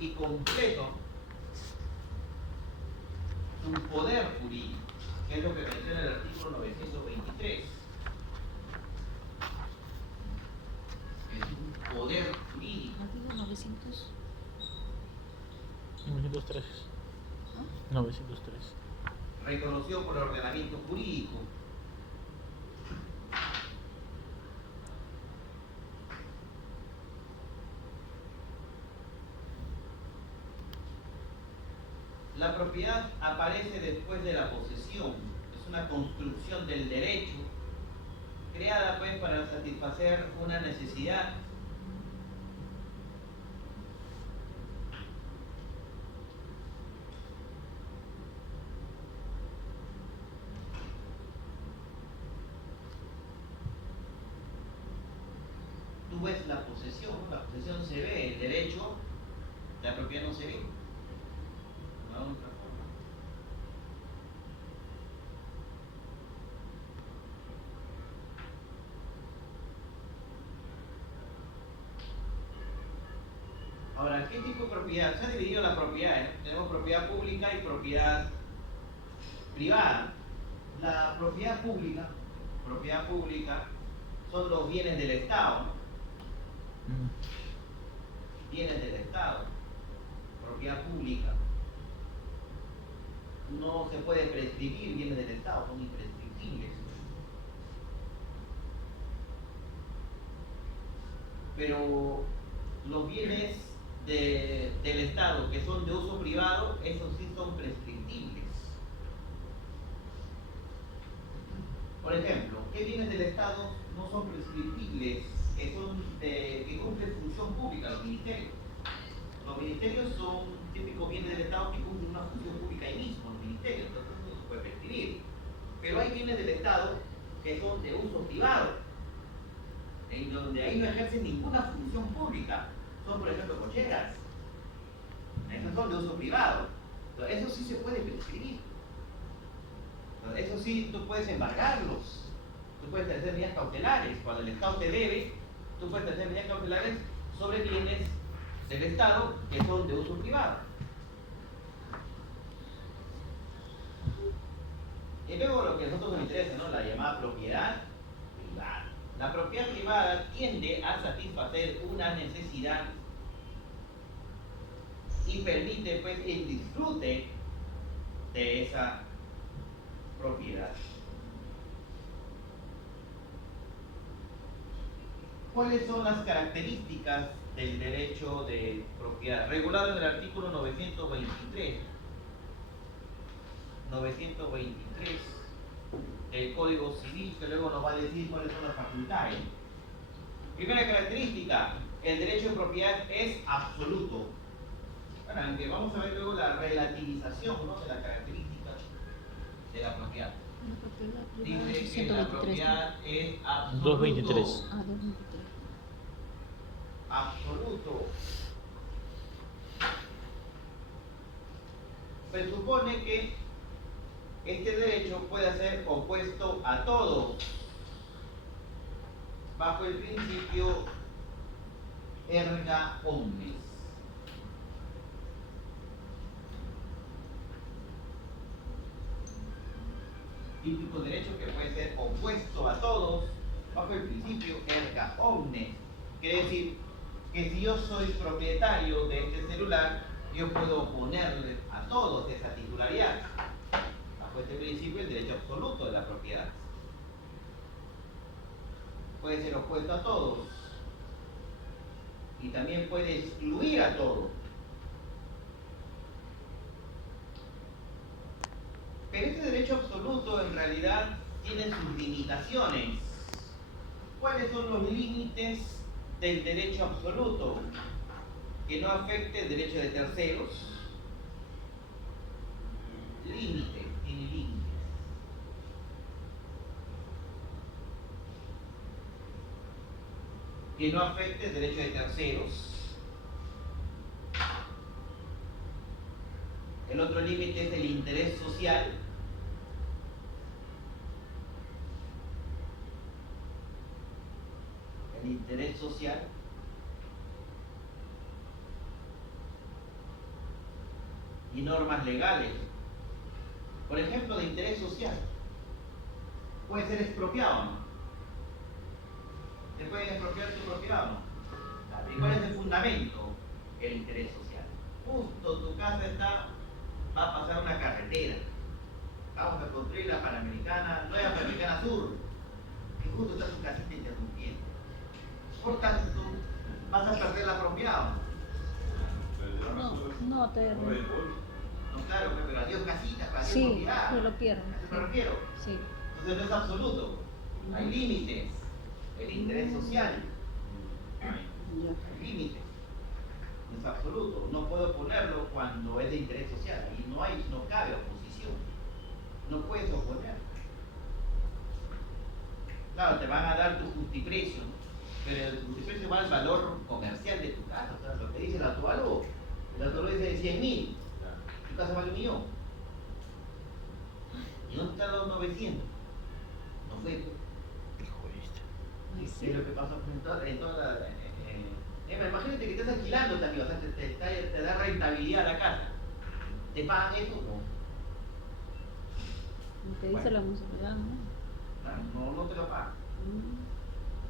y completo un poder jurídico, que es lo que menciona el artículo 923. Es un poder jurídico. Artículo 900. 903. ¿Ah? 903. Reconocido por el ordenamiento jurídico. La propiedad aparece después de la posesión. Es una construcción del derecho creada pues para satisfacer una necesidad. Tú ves la posesión, ¿no? La posesión se ve, el derecho, la propiedad no se ve. No hay otra forma. Ahora, ¿qué tipo de propiedad? Se ha dividido la propiedad, ¿eh? Tenemos propiedad pública y propiedad privada. La propiedad pública son los bienes del Estado, ¿no? Bienes del Estado, propiedad pública. No se puede prescribir bienes del Estado, son imprescriptibles. Pero los bienes del Estado que son de uso privado, esos sí son prescriptibles. Por ejemplo, ¿qué bienes del Estado no son prescriptibles? Que cumplen función pública, los ministerios. Los ministerios son típicos bienes del Estado que cumplen una función pública ahí mismo, los ministerios, entonces no se puede prescribir. Pero hay bienes del Estado que son de uso privado, en donde ahí no ejercen ninguna función pública. Son, por ejemplo, cocheras. Esos son de uso privado. Entonces, eso sí se puede prescribir. Entonces, eso sí, tú puedes embargarlos. Tú puedes hacer medidas cautelares. Cuando el Estado te debe, tú puedes hacer medidas cautelares sobre bienes del Estado que son de uso privado. Y luego lo que a nosotros nos interesa, ¿no? La llamada propiedad privada. La propiedad privada tiende a satisfacer una necesidad y permite pues el disfrute de esa propiedad. ¿Cuáles son las características del derecho de propiedad? Regulado en el artículo 923 del Código Civil, que luego nos va a decir cuáles son las facultades. Primera característica, el derecho de propiedad es absoluto. Bueno, aunque vamos a ver luego la relativización, ¿no?, de las características de la propiedad. Dice que la propiedad es absoluto. 223. Ah, 223. Absoluto. Presupone que este derecho puede ser opuesto a todos bajo el principio erga omnes. Típico derecho que puede ser opuesto a todos bajo el principio erga omnes. Quiere decir que si yo soy propietario de este celular, yo puedo oponerle a todos esa titularidad. Bajo este principio, el derecho absoluto de la propiedad puede ser opuesto a todos y también puede excluir a todos. Pero este derecho absoluto en realidad tiene sus limitaciones. ¿Cuáles son los límites del derecho absoluto? Que no afecte el derecho de terceros. Límite, tiene límites. Que no afecte el derecho de terceros. El otro límite es el interés social. El interés social. y normas legales. Por ejemplo, de interés social. Puede ser expropiado, ¿no? ¿Se puede expropiar tu propiedad o no? ¿Y cuál es el fundamento? El interés social. Justo tu casa va a pasar una carretera. Vamos a construir la Panamericana, Nueva Panamericana Sur, que justo está tu casita interrumpiendo. Por tanto, vas a perder la propiedad, ¿o no? No, te... No, claro, pero adiós casita, adiós Sí, propiedad. yo lo pierdo. ¿A eso me refiero? Sí. Entonces no es absoluto. Hay límites. El interés social. Hay límites. No es absoluto. No puedo ponerlo cuando es de interés social. Ahí no cabe oposición. No puedes oponer. Claro, te van a dar tu justiprecio, ¿no? Pero el justiprecio va al valor comercial de tu casa. O sea, lo que dice el autovalor. El autovalor dice 100.000. Tu casa vale 1.000.000. ¿Y dónde están los 900? No fue. Es lo que pasa en toda la... imagínate que estás alquilando también, o sea, te da rentabilidad a la casa. ¿Te pagan eso? No. Te dice la municipalidad, ¿no? No te lo pagan.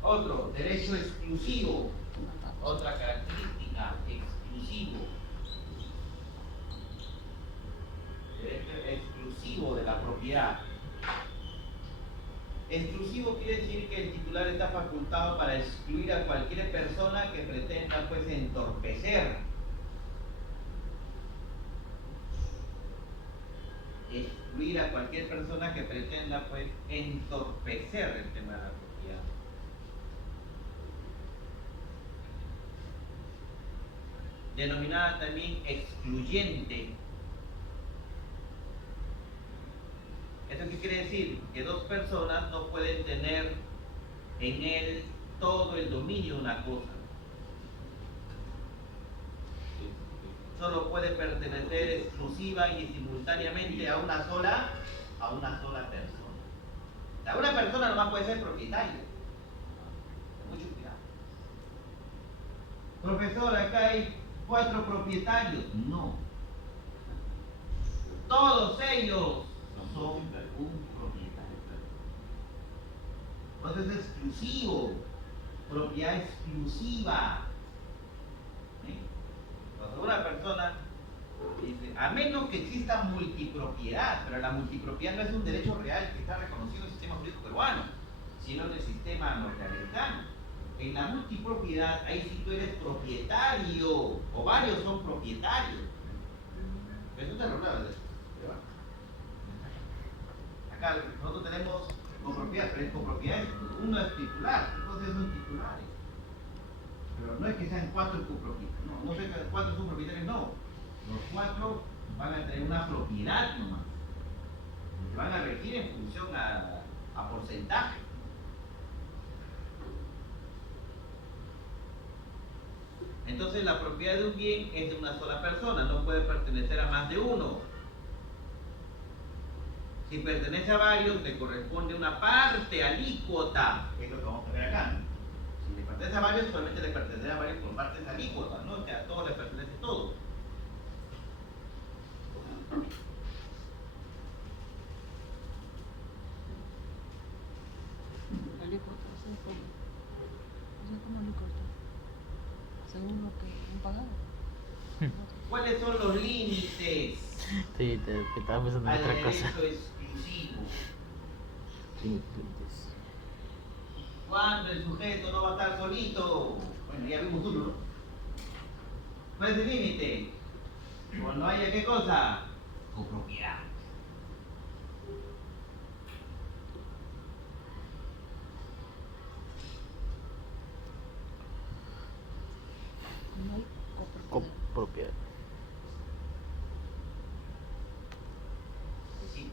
Otro, derecho exclusivo. Otra característica, exclusivo. Derecho exclusivo de la propiedad. Exclusivo quiere decir que el titular está facultado para excluir a cualquier persona que pretenda pues entorpecer. Excluir a cualquier persona que pretenda pues entorpecer el tema de la propiedad. Denominada también excluyente. ¿Esto qué quiere decir? Que dos personas no pueden tener en él todo el dominio de una cosa. Solo puede pertenecer exclusiva y simultáneamente a una sola persona. O sea, una persona nomás puede ser propietaria. Mucho cuidado. Profesor, acá hay 4 propietarios. No. Todos ellos son un propietario. Entonces es exclusivo, propiedad exclusiva. Entonces una persona dice, a menos que exista multipropiedad, pero la multipropiedad no es un derecho real que está reconocido en el sistema jurídico peruano, sino en el sistema norteamericano. En la multipropiedad, ahí sí tú eres propietario, o varios son propietarios. Eso te lo acá nosotros tenemos copropiedad, pero es copropiedad, uno es titular, entonces son titulares. Pero no es que sean 4 copropietarios, no sé que 4 son propietarios, no. Los 4 van a tener una propiedad nomás. Se van a regir en función a porcentaje. Entonces la propiedad de un bien es de una sola persona, no puede pertenecer a más de uno. Si pertenece a varios, le corresponde una parte alícuota, que es lo que vamos a ver acá. Si le pertenece a varios, solamente le pertenece a varios por partes alícuotas, ¿no? O sea, a todos les pertenece todo. Alícuota, ¿sí? ¿Cómo alícuota? Según lo que han pagado. ¿Cuáles son los límites Sí, te estaba pensando en al otra derecho cosa. exclusivo? Límites. ¿Cuándo el sujeto no va a estar solito? Bueno, ya vimos uno, ¿no? ¿Cuál es el límite? Cuando haya ¿qué cosa? Copropiedad. No hay copropiedad. Copropiedad. Sí,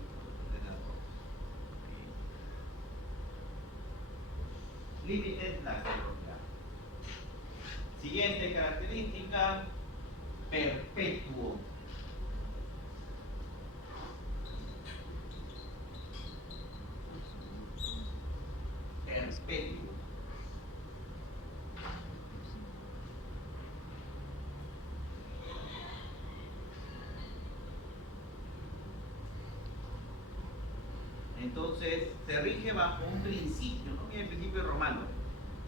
límites la copropiedad. Siguiente característica, perpetuo. Perpetuo. Entonces, se rige bajo un principio, ¿no? Mira el principio romano.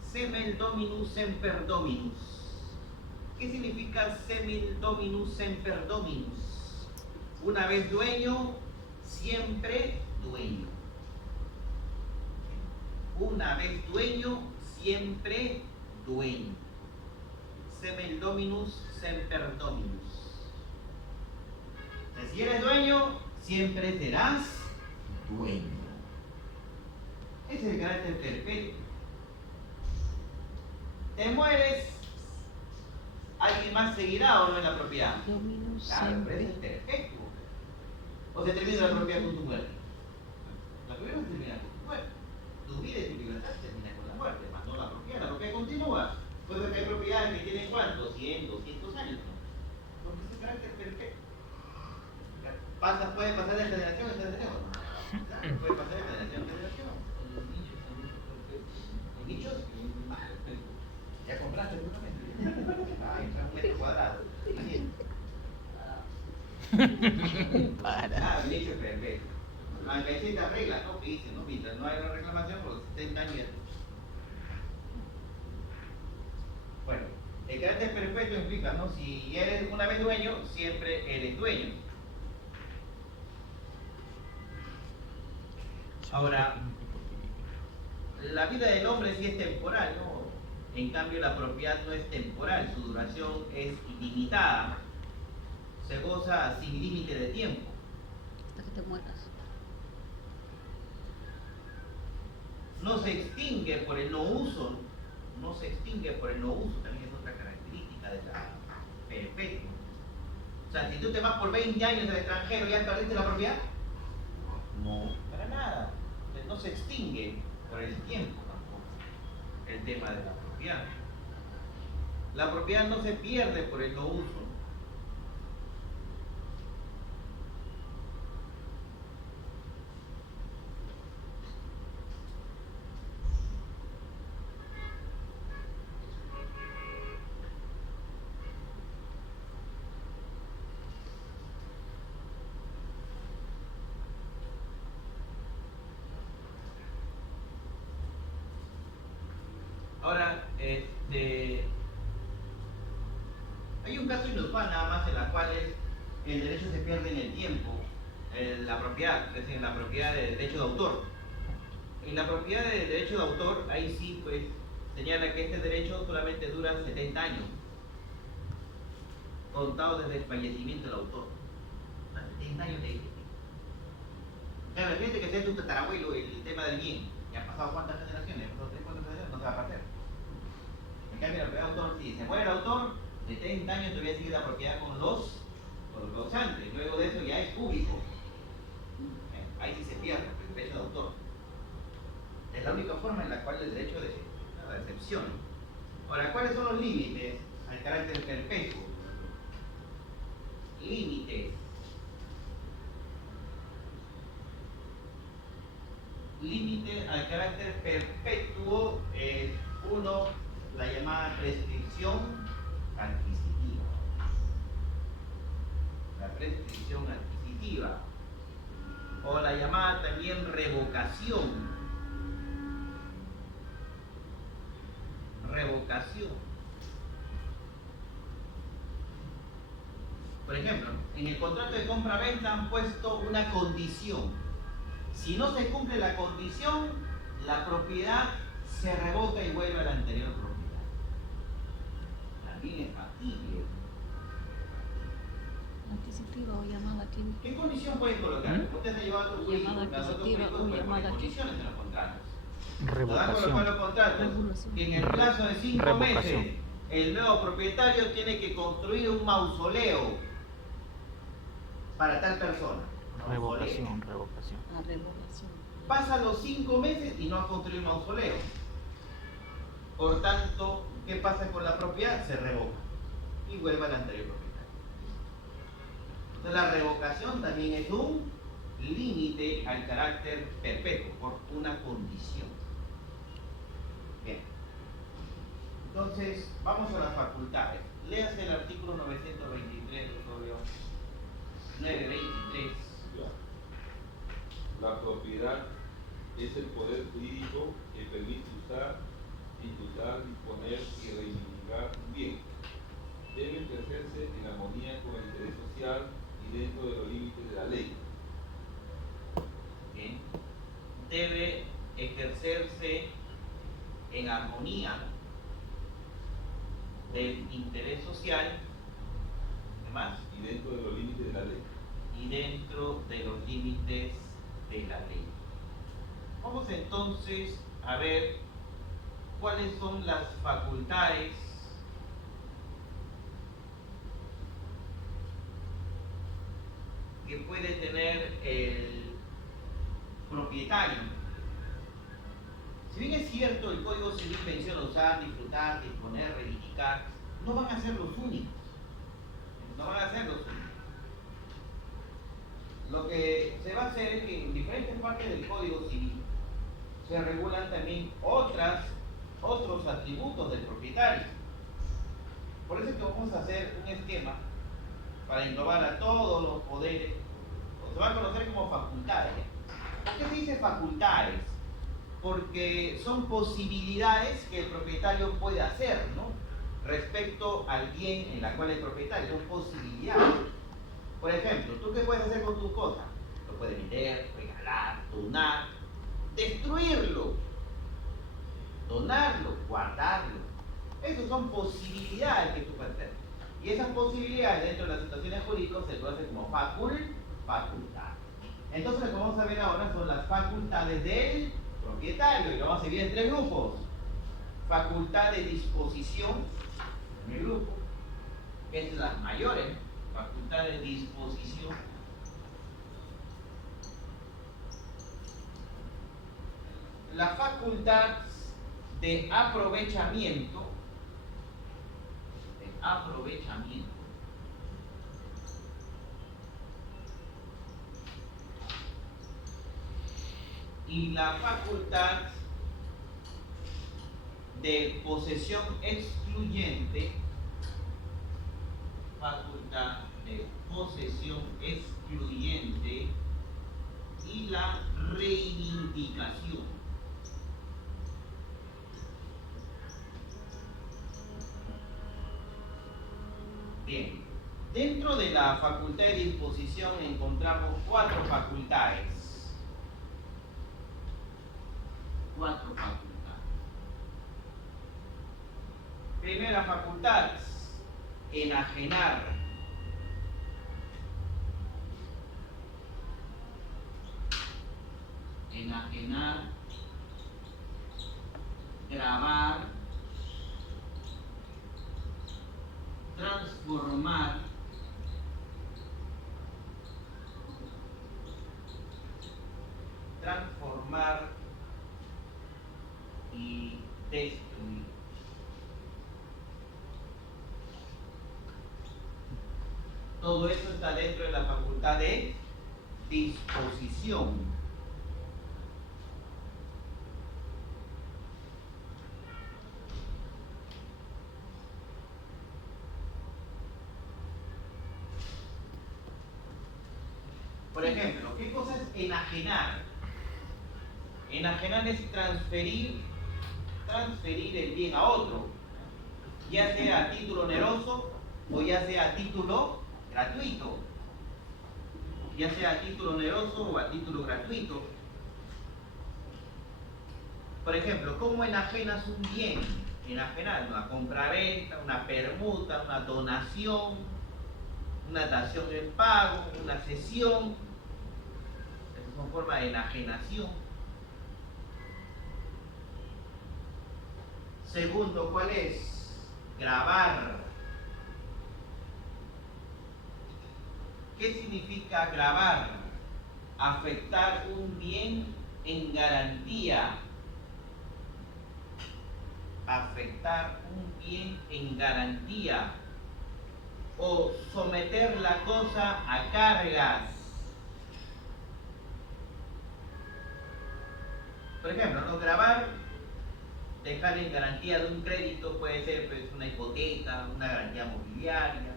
Semel dominus semper dominus. ¿Qué significa semel dominus semper dominus? Una vez dueño, siempre dueño. Una vez dueño, siempre dueño. Semel dominus semper dominus. O sea, si eres dueño, siempre serás dueño. Ese es el carácter perpetuo. Te mueres, ¿alguien más seguirá o no en la propiedad? Dominus Claro, pero ese es semper. perpetuo. O se termina la propiedad con tu muerte. La propiedad no se termina con tu muerte. Tu vida y tu libertad se termina con la muerte, más no la propiedad. La propiedad continúa. Puede ser que hay propiedades que tienen ¿cuántos? 100, 200 años, ¿no? Porque es un carácter perpetuo. Puede pasar de generación en generación. Claro, puede pasar de generación en generación. ¿Los nichos? ¿Ya compraste seguramente? Ah, entra un metro cuadrado. Ah, el nicho es perfecto. Aunque hay ciertas reglas, ¿no? Que dicen, ¿no? Mientras no hay una reclamación por 70 años. Bueno, el carácter perpetuo implica, ¿no? Si eres una vez dueño, siempre eres dueño. Ahora, la vida del hombre sí es temporal, ¿no? En cambio, la propiedad no es temporal, su duración es ilimitada. Se goza sin límite de tiempo. Hasta que te mueras. No se extingue por el no uso. No se extingue por el no uso, también es otra característica de la perpetua. O sea, si tú te vas por 20 años al extranjero, ¿ya perdiste la propiedad? No, para nada. No se extingue por el tiempo tampoco el tema de la propiedad. La propiedad no se pierde por el no uso. Ahora, hay un caso inusual nada más en la cual el derecho se pierde en el tiempo, la propiedad, es decir, en la propiedad de derecho de autor. En la propiedad de derecho de autor, ahí sí, pues, señala que este derecho solamente dura 70 años, contado desde el fallecimiento del autor. O sea, 70 años de vida. Claro, fíjate que sea tu tatarabuelo el tema del bien. ¿Ya han pasado cuántas generaciones? ¿Han pasado 3, 4 generaciones? No se va a perder. En cambio, la propiedad de autor, si se muere el autor, de 30 años todavía sigue la propiedad con los causantes. Luego de eso ya es público. Ahí sí se pierde el derecho de autor. Es la única forma en la cual el derecho de la excepción. Ahora, ¿cuáles son los límites al carácter perpetuo? Límites. Límite al carácter perpetuo es uno, la llamada prescripción adquisitiva. La prescripción adquisitiva. O la llamada también revocación. Revocación. Por ejemplo, en el contrato de compra-venta han puesto una condición. Si no se cumple la condición, la propiedad se revoca y vuelve a la anterior propiedad. También es factible. Adquisitiva o llamada adquisitiva. ¿Qué condición pueden colocar? Usted se ha llevado a otro juicio, Llamada las otras adquisitiva juicios o pueden poner llamada condiciones en los contratos. Van a Revocación. colocar los contratos Regulación. que en el plazo de 5 Revocación. meses el nuevo propietario tiene que construir un mausoleo para tal persona. Mausoleo. Revocación, revocación. La revocación. Pasan los 5 meses y no ha construido un mausoleo. Por tanto, ¿qué pasa con la propiedad? Se revoca y vuelve al anterior propietario. Entonces, la revocación también es un límite al carácter perpetuo por una condición. Bien. Entonces, vamos a las facultades. Léase el artículo 923 del Código 923. La propiedad es el poder jurídico que permite usar, titular, disponer y reivindicar un bien. Debe ejercerse en armonía con el interés social y dentro de los límites de la ley. Bien. Debe ejercerse en armonía del interés social, además, Y dentro de los límites de la ley. y dentro de los límites de la ley. Vamos entonces a ver cuáles son las facultades que puede tener el propietario. Si bien es cierto, el Código Civil menciona usar, disfrutar, disponer, reivindicar, no van a ser los únicos. No van a ser los únicos. Lo que se va a hacer es que en diferentes partes del Código Civil se regulan también otros atributos del propietario. Por eso es que vamos a hacer un esquema para englobar a todos los poderes, o se va a conocer como facultades. ¿Por qué se dice facultades? Porque son posibilidades que el propietario puede hacer, ¿no? Respecto al bien en la cual el propietario, son posibilidades. Por ejemplo, ¿tú qué puedes hacer con tu cosa? Lo puedes vender, regalar, donar, destruirlo, donarlo, guardarlo. Esas son posibilidades que tú puedes hacer. Y esas posibilidades dentro de las situaciones jurídicas se conocen como facultad. Entonces lo que vamos a ver ahora son las facultades del propietario, y lo vamos a dividir en tres grupos. Facultad de disposición, primer grupo, que es las mayores, facultad de disposición. La facultad de aprovechamiento, y la facultad de posesión excluyente, y la reivindicación. Bien, dentro de la facultad de disposición encontramos cuatro facultades. Primera facultad, enajenar. Grabar, transformar, y destruir. Todo eso está dentro de la facultad de disposición. Por ejemplo, ¿qué cosa es enajenar? Enajenar es transferir el bien a otro, ya sea a título oneroso o ya sea a título gratuito. Ya sea a título oneroso o a título gratuito. Por ejemplo, ¿cómo enajenas un bien? Enajenar una compraventa, una permuta, una donación, una dación en pago, una cesión. Esas son formas de enajenación. Segundo, ¿cuál es? Gravar. ¿Qué significa gravar? Afectar un bien en garantía. O someter la cosa a cargas. Por ejemplo, ¿no? Grabar, dejar en garantía de un crédito, puede ser pues, una hipoteca, una garantía mobiliaria.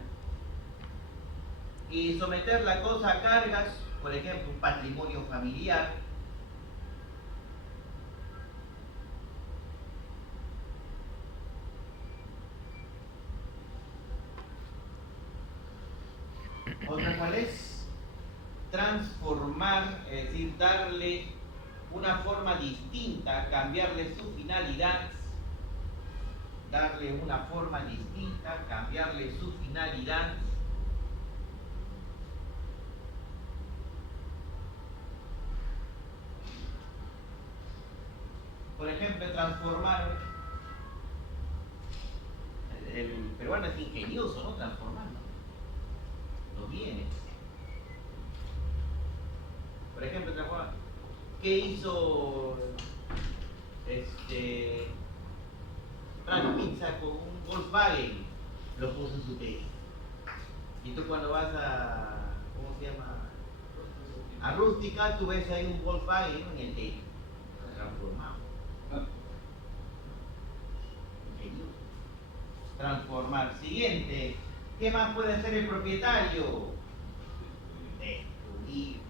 Y someter la cosa a cargas, por ejemplo, un patrimonio familiar. Otra cuál es transformar, es decir, darle una forma distinta, cambiarle su finalidad, darle una forma distinta, cambiarle su finalidad. Por ejemplo, transformar, el peruano es ingenioso, ¿no? Transformando los bienes. Por ejemplo, transformar. ¿Qué hizo Frank Pizza con un Volkswagen? Lo puso en su techo. Y tú cuando vas a, ¿cómo se llama? A Rústica, tú ves ahí un Volkswagen en el techo, transformado. Ingenioso. Transformar. Siguiente. ¿Qué más puede hacer el propietario? Destruir.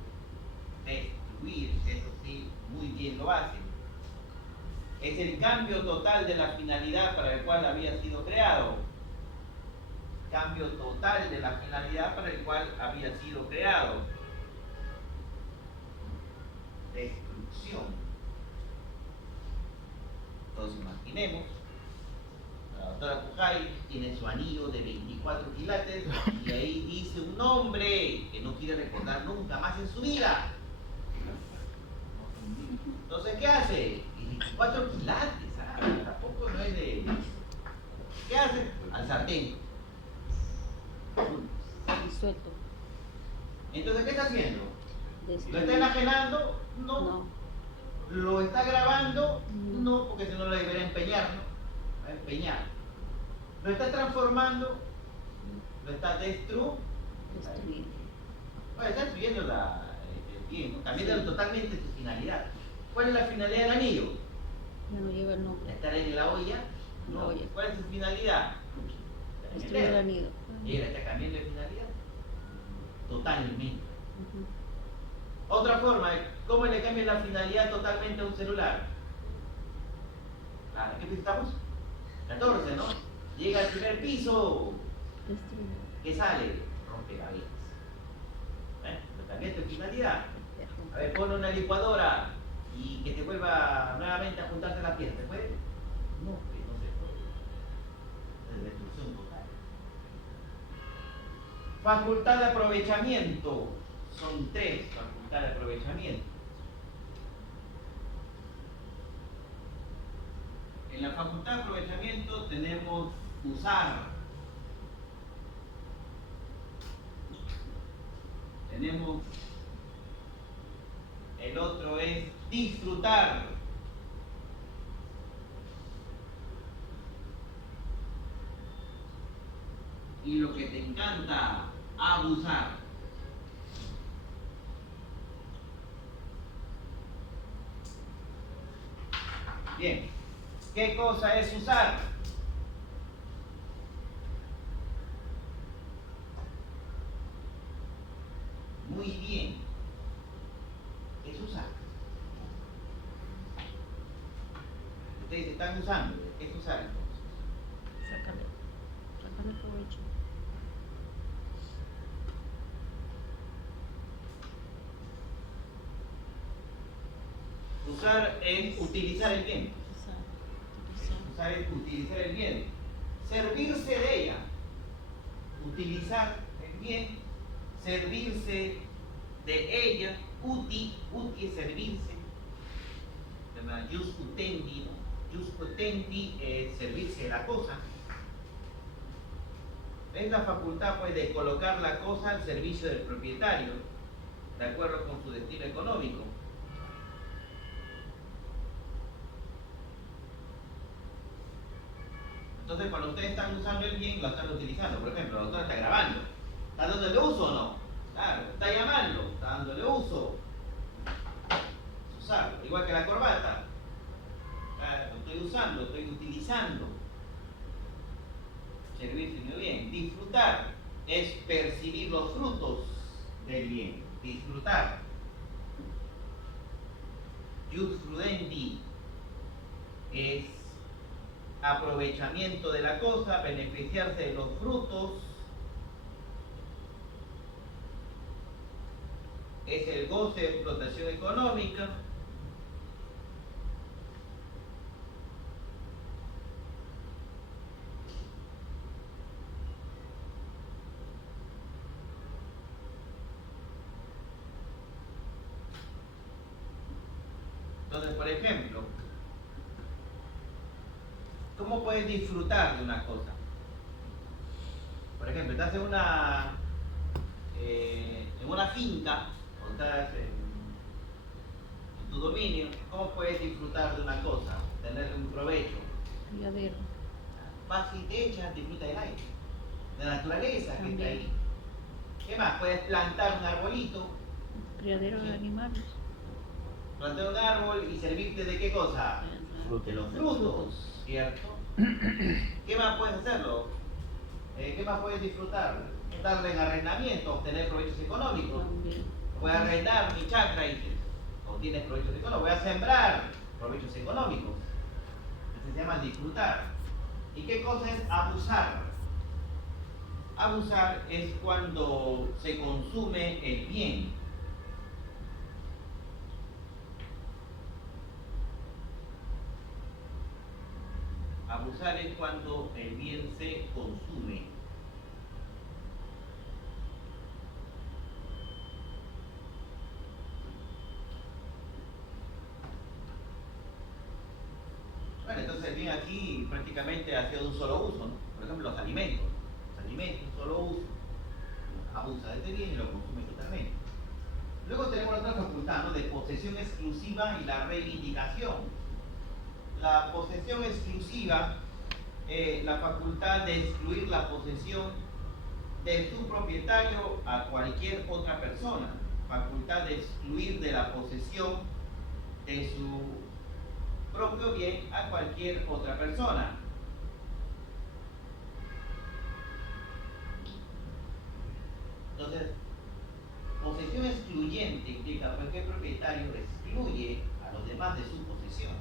Destruir. Eso sí, muy bien lo hace. Es el cambio total de la finalidad para el cual había sido creado. Cambio total de la finalidad para el cual había sido creado. Destrucción. Entonces imaginemos, la doctora Pujay tiene su anillo de 24 quilates y ahí dice un nombre que no quiere recordar nunca más en su vida. Entonces, ¿qué hace? 24 quilates, tampoco no es de... ¿Qué hace? Al sartén. Disuelto. Entonces, ¿qué está haciendo? ¿Lo Destruir. está enajenando? No. No. ¿Lo está grabando? No, porque si no lo debería empeñar, ¿no? Va a empeñar. ¿Lo está transformando? ¿Lo está destruyendo? Destruir. Bueno, está destruyendo el bien, ¿no? Cambiando totalmente su finalidad. ¿Cuál es la finalidad del anillo? Ya no lleva el nombre. ¿Estar en la olla? En la No. olla. ¿Cuál es su finalidad? Destruir el anillo. ¿Y él está cambiando de finalidad? Totalmente. Ujú. Otra forma, ¿cómo le cambia la finalidad totalmente a un celular? Claro, ¿qué piso estamos? 14, ¿no? Llega al primer piso, Destruir. ¿qué sale? Rompecabezas. ¿Lo cambiaste de finalidad? A ver, pon una licuadora y que te vuelva nuevamente a juntarse las piezas, ¿se puede? No, pues no se puede. Es destrucción total. Facultad de aprovechamiento. Son 3 facultades de aprovechamiento. En la facultad de aprovechamiento tenemos usar. Tenemos, el otro es disfrutar. Y lo que te encanta, abusar. Bien, ¿qué cosa es usar? Muy bien, es usar. Ustedes están usando, ¿qué es usar entonces? Sácale provecho. Usar es utilizar el bien. Usar. Usar es utilizar el bien. Servirse de ella. Utilizar el bien. Servirse de ella. Uti es servirse. Jus utendi, ¿no? Jus utendi es servirse de la cosa. Es la facultad pues de colocar la cosa al servicio del propietario, de acuerdo con su destino económico. Entonces, cuando ustedes están usando el bien, lo están utilizando. Por ejemplo, la doctora está grabando. ¿Está dándole uso o no? Claro. ¿Está llamando? ¿Está dándole uso? Usarlo. Igual que la corbata. Claro, lo estoy usando, lo estoy utilizando. Servirse muy bien. Disfrutar es percibir los frutos del bien. Disfrutar. Jus frudendi es aprovechamiento de la cosa, beneficiarse de los frutos. es el goce de explotación económica. Entonces, por ejemplo, ¿cómo puedes disfrutar de una cosa? Por ejemplo, estás en una finca, o estás en tu dominio, ¿cómo puedes disfrutar de una cosa? Tener un provecho. Criadero. Vas y te echas, disfruta del aire, de la naturaleza que está También. ahí. ¿Qué más? Puedes plantar un arbolito, Criadero de Sí. animales. plantar un árbol y servirte de qué cosa? Fruto. De los frutos, ¿cierto? ¿Qué más puedes hacerlo? ¿Qué más puedes disfrutar? Darle en arrendamiento, obtener provechos económicos. También. Voy a arrendar mi chacra y obtienes provechos económicos. Voy a sembrar provechos económicos. Eso se llama disfrutar. ¿Y qué cosa es abusar? Abusar es cuando se consume el bien. Abusar es cuando el bien se consume. Bueno, entonces el bien aquí prácticamente ha sido de un solo uso, ¿no? Por ejemplo, los alimentos. Los alimentos, un solo uso. Abusa de este bien y lo consume totalmente. Luego tenemos la otra facultad, ¿no? De posesión exclusiva y la reivindicación. La posesión exclusiva, la facultad de excluir la posesión de su propietario a cualquier otra persona. Facultad de excluir de la posesión de su propio bien a cualquier otra persona. Entonces, posesión excluyente implica que el propietario excluye a los demás de su posesión.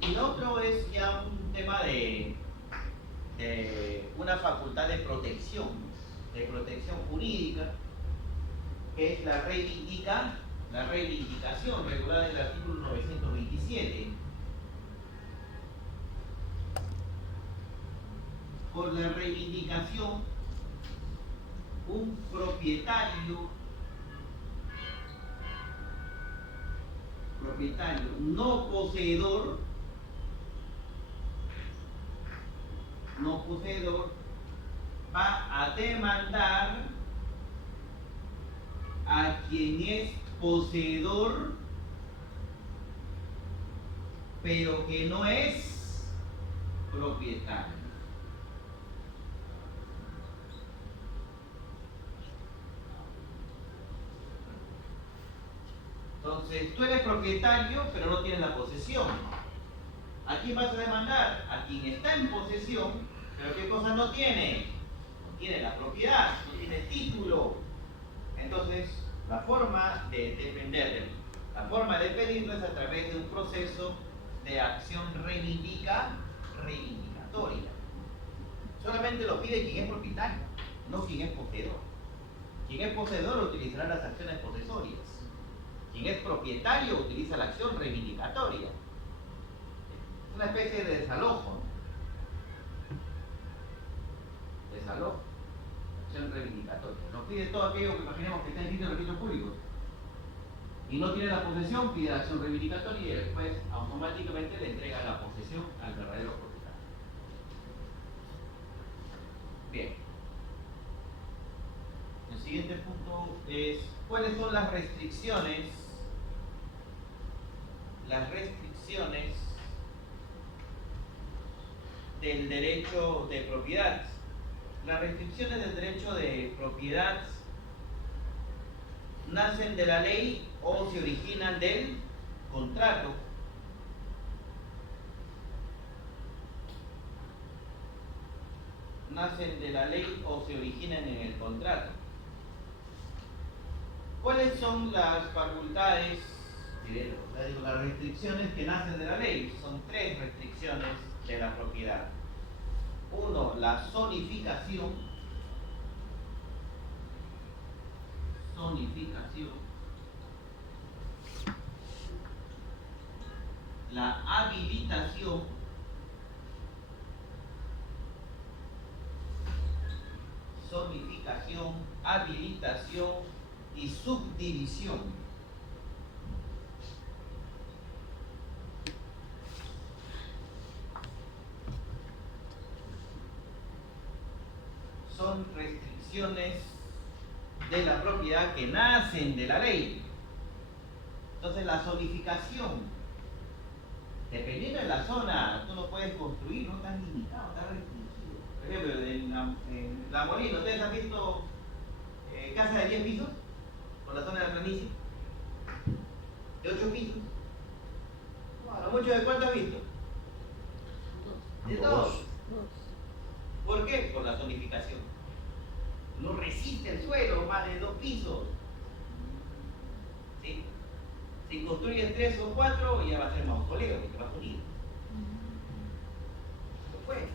Y lo otro es ya un tema de una facultad de protección jurídica, que es la reivindicación regulada en el artículo 927. Por la reivindicación, un propietario no poseedor va a demandar a quien es poseedor pero que no es propietario. Entonces, tú eres propietario, pero no tienes la posesión. ¿A quién vas a demandar? A quien está en posesión, pero ¿qué cosa no tiene? No tiene la propiedad, no tiene el título. Entonces, la forma de defenderlo, la forma de pedirlo es a través de un proceso de acción reivindicatoria. Solamente lo pide quien es propietario, no quien es poseedor. Quien es poseedor utilizará las acciones posesorias. Quien es propietario utiliza la acción reivindicatoria. Es una especie de desalojo, ¿no? Desalojo, acción reivindicatoria. Nos pide todo aquello que imaginemos que está escrito en los registros públicos. Y no tiene la posesión, pide la acción reivindicatoria y después automáticamente le entrega la posesión al verdadero propietario. Bien. El siguiente punto es ¿cuáles son las restricciones del derecho de propiedad? Las restricciones del derecho de propiedad nacen de la ley o se originan del contrato. Nacen de la ley o se originan en el contrato. ¿Cuáles son las facultades, las restricciones que nacen de la ley? Son tres restricciones de la propiedad. Uno, la zonificación. zonificación, la habilitación, zonificación, habilitación y subdivisión. Son restricciones de la propiedad que nacen de la ley. Entonces la zonificación, dependiendo de la zona, tú no puedes construir, no estás limitado, estás restringido. Por ejemplo, en La Molina, ¿ustedes han visto casas de 10 pisos? Por la zona de la planicie. De 8 pisos. Bueno, mucho de cuánto has visto. De 2. ¿Por qué? Por la zonificación. No resiste el suelo más de 2 pisos. ¿Sí? Si construyes 3 o 4, ya va a ser mausoleo, que te va a unir. No puede.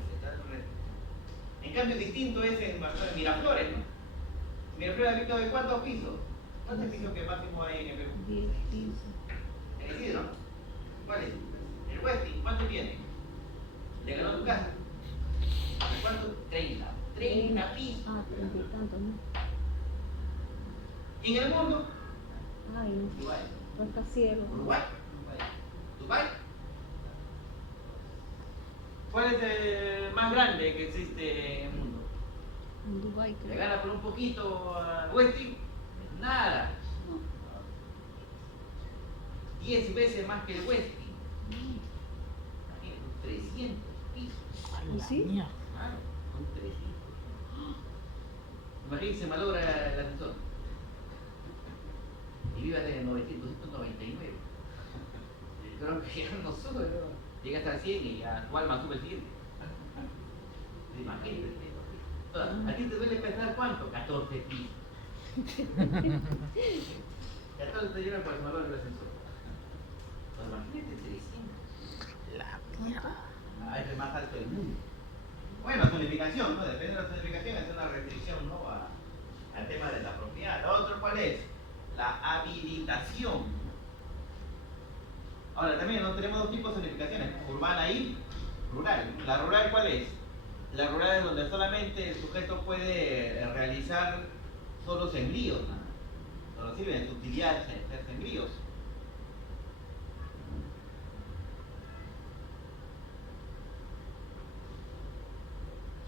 En cambio, distinto es en Miraflores, ¿no? Miraflores ha visto de cuántos pisos. ¿Cuántos pisos que máximo hay en el Perú? 10 pisos. En el Isidro, ¿no? ¿Cuál es? El Westin, ¿cuánto tiene? ¿Le ganó tu casa? ¿Cuánto? 30. 30 pisos. Ah, 30 y tantos, ¿no? ¿Y en el mundo? Ay, Dubái. rascacielos. ¿Uruguay? ¿Dubái? ¿Cuál es el más grande que existe en el mundo? En Dubái, ¿Le creo. gana por un poquito al Westin? Nada. 10 veces más que el Westin. Imagínate, 300 pisos. ¿Sí? Claro, son 300. Imagínense, malogra el ascensor. Y viva desde 999. Creo que ya no sube, ¿no? Llega hasta el 100 y a tu alma sube el siguiente. Imagínate. ¿A ti te duele pesar cuánto? 14 pisos. 14 te llevan por el valor del ascensor. Pues imagínate 300. La mierda. Ah, es el más alto del mundo. Bueno, zonificación, ¿no? Depende de la zonificación, es una restricción, ¿no? Al tema de la propiedad. ¿Lo otro cuál es? La habilitación. Ahora también no tenemos dos tipos de zonificaciones, urbana y rural. ¿La rural cuál es? La rural es donde solamente el sujeto puede realizar solo sembríos, ¿no? Solo sirven su utilidad ser sembríos.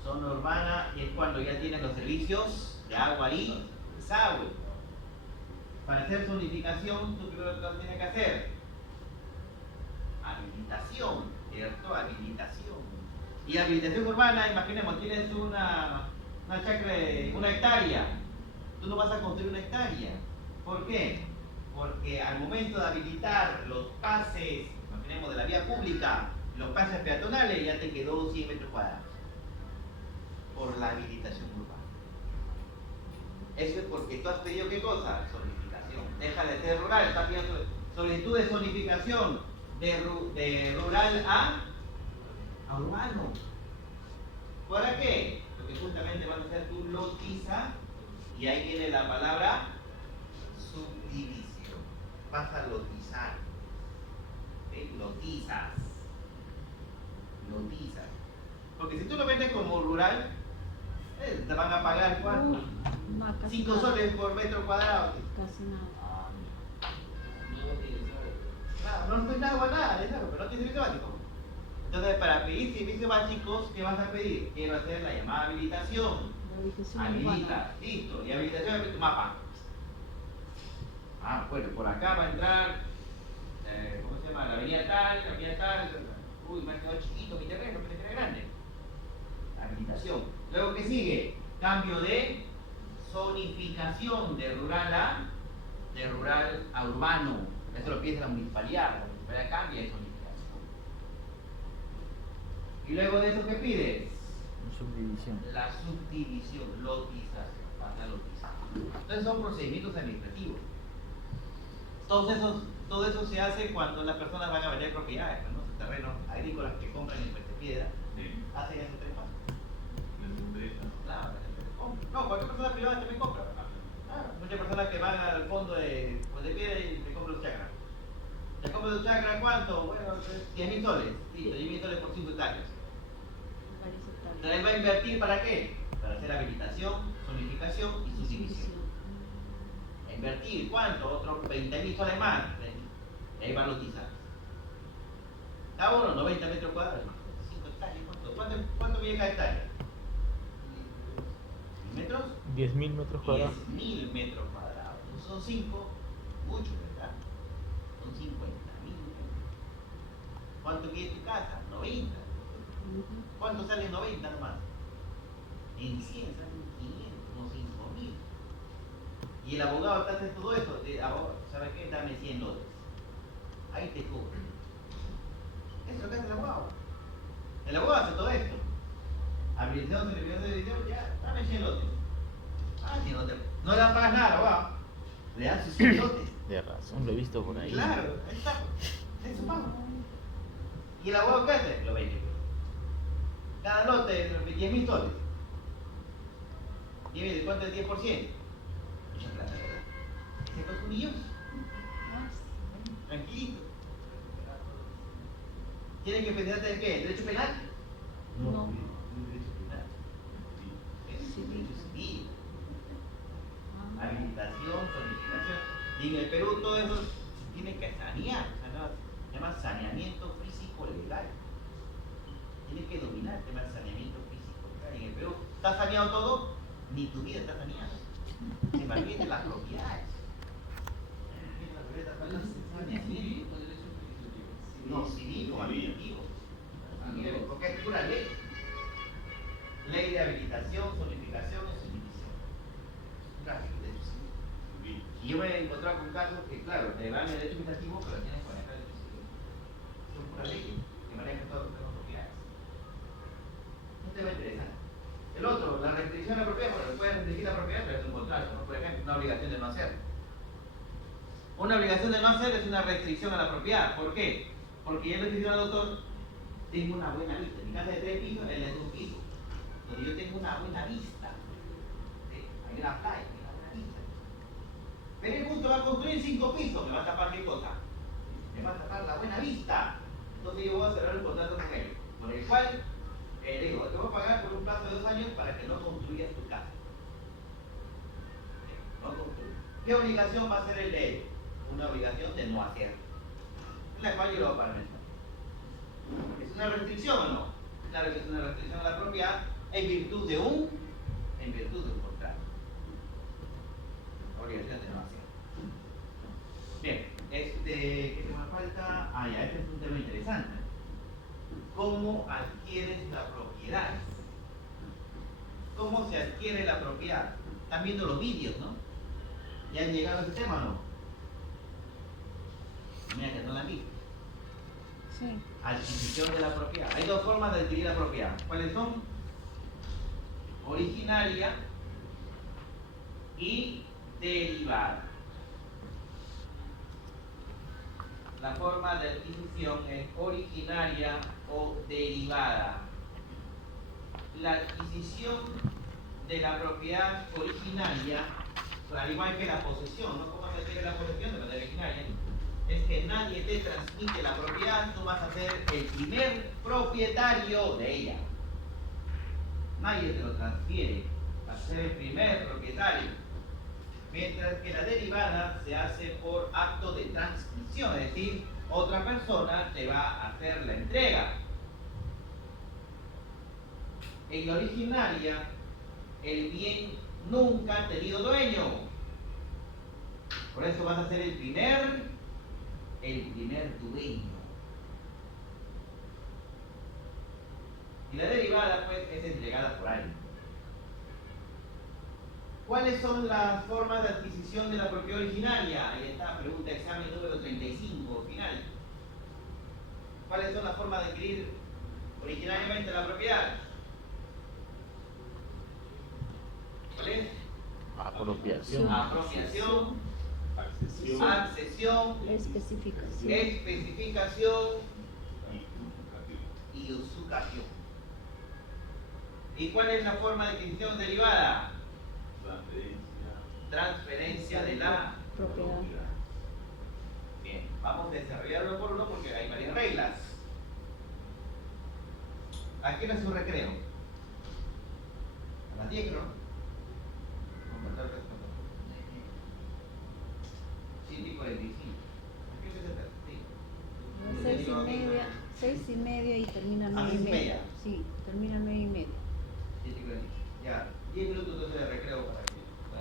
Zona urbana es cuando ya tienen los servicios de agua y desagüe. Para hacer zonificación, tú primero lo que tienes que hacer, habilitación, ¿cierto? Habilitación. Y habilitación urbana, imaginemos, tienes una chacra de 1 hectárea. Tú no vas a construir 1 hectárea. ¿Por qué? Porque al momento de habilitar los pases, imaginemos, de la vía pública, los pases peatonales, ya te quedó 100 metros cuadrados. Por la habilitación urbana. Eso es porque tú has pedido ¿qué cosa? Zonificación. Deja de ser rural, estás pidiendo solicitud de zonificación de rural a urbano. ¿Para qué? Porque justamente vas a hacer tu lotiza y ahí viene la palabra subdivisión. Vas a lotizar. ¿Sí? Lotizas. Lotizas. Porque si tú lo vendes como rural, te van a pagar ¿cuánto? 5 soles por metro cuadrado. Casi nada. Claro, no es agua, nada, pero no tiene servicio básico. Entonces, para pedir servicios básicos, ¿qué vas a pedir? Quiero hacer la llamada habilitación. La habitación Habilita, urbana. listo. Y habilitación es tu mapa. Ah, bueno, por acá va a entrar, ¿cómo se llama? La avenida tal. Uy, me ha quedado chiquito mi terreno, pero que era grande. Habilitación. Luego, ¿qué sigue? Cambio de zonificación de rural a urbano. Eso lo pide la municipalidad cambia de zonificación. Y luego de eso, ¿qué pides? Subdivisión. La subdivisión, lotización, pasa a lotización. Entonces son procedimientos administrativos. Todo eso se hace cuando las personas van a vender propiedades, ¿no? Terrenos agrícolas que compran en Puente Piedra, hacen esos 3 pasos. Claro, no, cualquier persona privada también compra. Claro, muchas personas que van al fondo de piedra y me compro un chakra. ¿Te compro un chakra cuánto? Bueno, 10.000 soles. Listo, 10.000 soles por 5 hectáreas. Entonces va a invertir ¿para qué? Para hacer habilitación, zonificación y subdivisión. Invertir, ¿cuánto? Otros 20.000 soles más. Y ahí va a lotizar. Cada uno 90 metros cuadrados. 5 hectáreas, ¿cuánto mide cada hectárea? ¿Metros? 10.000 metros cuadrados. 10.000 metros cuadrados. No son 5, mucho, ¿verdad? Son 50.000 metros. ¿Cuánto quiere tu casa? 90. ¿Cuánto sale 90 nomás? En 100 salen 500, no 5.000. Y el abogado te hace todo eso. Abogado, ¿sabes qué? Dame 100 lotes. Ahí te cobro. Eso es lo que hace el abogado. El abogado hace todo esto. Habilitación, certificación de edición, ya, dame 100 lotes. Ah, 100 lotes. No le pagas nada, abogado. Le dan sus 100 lotes. De razón, lo he visto por ahí. Claro, ahí está. Es su pago. ¿Y el abogado qué hace? Lo vende. Cada lote, 10.000 soles. Y mire, ¿cuánto es 10%? Mucha plata, ¿verdad? Ese cuesta 1 millón. Tranquilito. ¿Tienen que pensarte de qué? ¿Derecho penal? No. Derecho penal. Es derecho civil. Habilitación, zonificación. Y en el Perú todo eso se tiene que sanear. O sea, se llama saneamiento físico legal. Tienes que dominar el tema del saneamiento físico legal. En el Perú, ¿está saneado todo? Ni tu vida está saneada. Se mantienen las propiedades. No, civil o administrativo. Porque es pura ley. Ley de habilitación, zonificación y subdivisión. Una ley de derecho civil. Y yo me he encontrado con casos que, claro, te van el derecho administrativo, pero tienes que manejar el derecho civil. Son puras leyes que manejan todas las propiedades. Un tema interesante. El otro, la restricción a la propiedad, bueno, puedes restringir la propiedad, pero es un contrato, ¿no? Por ejemplo, una obligación de no hacerlo. Una obligación de no hacer es una restricción a la propiedad. ¿Por qué? Porque ya lo dice el doctor, tengo una buena vista. Mi casa es de 3 pisos, él es de 1 piso. Donde yo tengo una buena vista. ¿Sí? Hay una playa, hay una buena vista. Pero el punto va a construir 5 pisos, me va a tapar qué cosa. Me va a tapar la buena vista. Entonces yo voy a cerrar un contrato con él, por el cual le digo, te voy a pagar por un plazo de 2 años para que no construyas tu casa. No construyas. ¿Qué obligación va a ser el de él? Una obligación de no hacer. En la cual yo lo voy a pagar mensual. ¿Es una restricción o no? Claro que es una restricción a la propiedad en virtud de un contrato. Obligación de no hacer. Bien, ¿qué tema falta? Ah, ya, este es un tema interesante. ¿Cómo adquieres la propiedad? ¿Cómo se adquiere la propiedad? Están viendo los vídeos, ¿no? ¿Ya han llegado a ese tema o no? Mira que no la han visto. Sí. Adquisición de la propiedad. Hay 2 formas de adquirir la propiedad. ¿Cuáles son? Originaria y derivada. La forma de adquisición es originaria o derivada. La adquisición de la propiedad originaria, al igual que la posesión, ¿no? ¿Cómo se adquiere la posesión de manera originaria? Es que nadie te transmite la propiedad, tú vas a ser el primer propietario de ella. Nadie te lo transfiere, vas a ser el primer propietario. Mientras que la derivada se hace por acto de transmisión, es decir, otra persona te va a hacer la entrega. En la originaria, el bien nunca ha tenido dueño. Por eso vas a ser el primer dueño. Y la derivada, pues, es entregada por alguien. ¿Cuáles son las formas de adquisición de la propiedad originaria? Ahí está, pregunta examen número 35, final. ¿Cuáles son las formas de adquirir originariamente la propiedad? ¿Cuál es? Apropiación. Apropiación, Accesión accesión, Especificación. especificación y y usucapión. ¿Y cuál es la forma de adquisición derivada? transferencia, transferencia de la Propiedad. Bien, vamos a desarrollarlo por uno porque hay varias reglas. ¿A qué hora es su recreo? A las 10, creo. Vamos a tratar de responder. 7:45. ¿A qué hora empieza? Sí. A las 6:30, 6:30 y termina a ¿A 9:30. 6:30? Sí, termina a 9:30. 7:45. Ya, 10 minutos entonces de recreo.